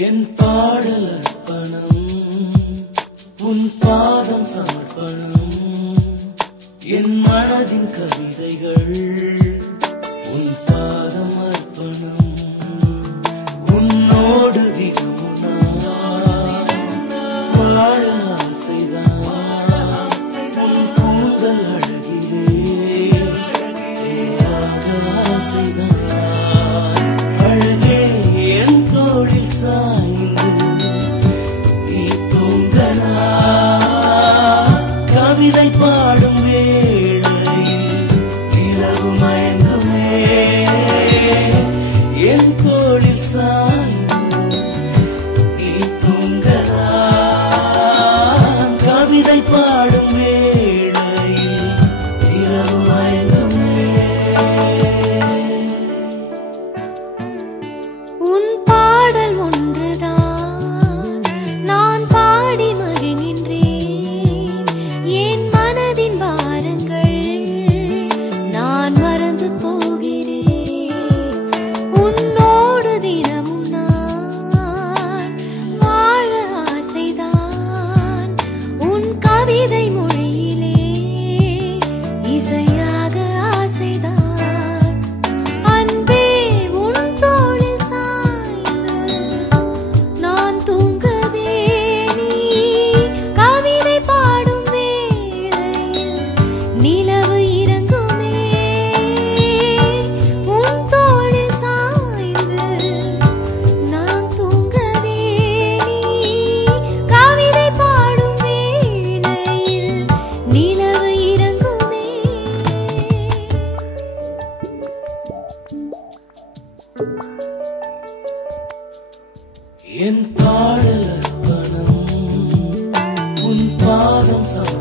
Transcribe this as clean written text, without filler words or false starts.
என் பாடல் அர்ப்பணம் உன் பாதம் சமர்ப்பணம் என் மனதின் கவிதைகள் உன் பாதம் அர்ப்பணம் உன்னோடு தினமும் நான் வாழ ஆசைதான் உன் கூந்தல் அழகிலே ஆசைதான் அழகே என் தோளில் சாய்ந்து நீ தூங்கலா கவிதை பாடும் வேளையில் நிலவு மயங்குமே என் தோளில் சாய்ந்து நீ தூங்கலா கவிதை பாடும் வேளையில் நிலவு மயங்குமே உன் பாடல் ஒன்றுதான் நான் பாடி மகிழ்கின்றேன் என் மனதின் பாரங்கள் நான் மறந்து போகிறேன் உன்னோடு தினமும் நான் வாழ ஆசைதான் உன் கவிதை மொழியிலே இசையாக ஆசைதான் அன்பே உன் தோளில் சாய்ந்து நான் தூங்கவே நீ கவிதை பாடும் வேளையில் நிலவு இறங்குமே உன் தோளில் சாய்ந்து நான் தூங்கவே நீ கவிதை பாடும் வேளையில் நிலவு இறங்குமே என் பாடல் அர்ப்பணம் உன் பாதம் சமர்ப்பணம்